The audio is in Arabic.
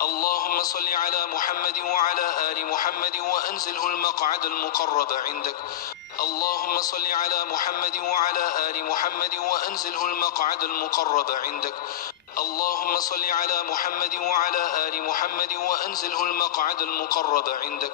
اللهم صل على محمد وعلى آل محمد وأنزله المقعد المقرب عندك. اللهم صل على محمد وعلى آل محمد وأنزله المقعد المقرب عندك. اللهم صل على محمد وعلى آل محمد وأنزله المقعد المقرب عندك.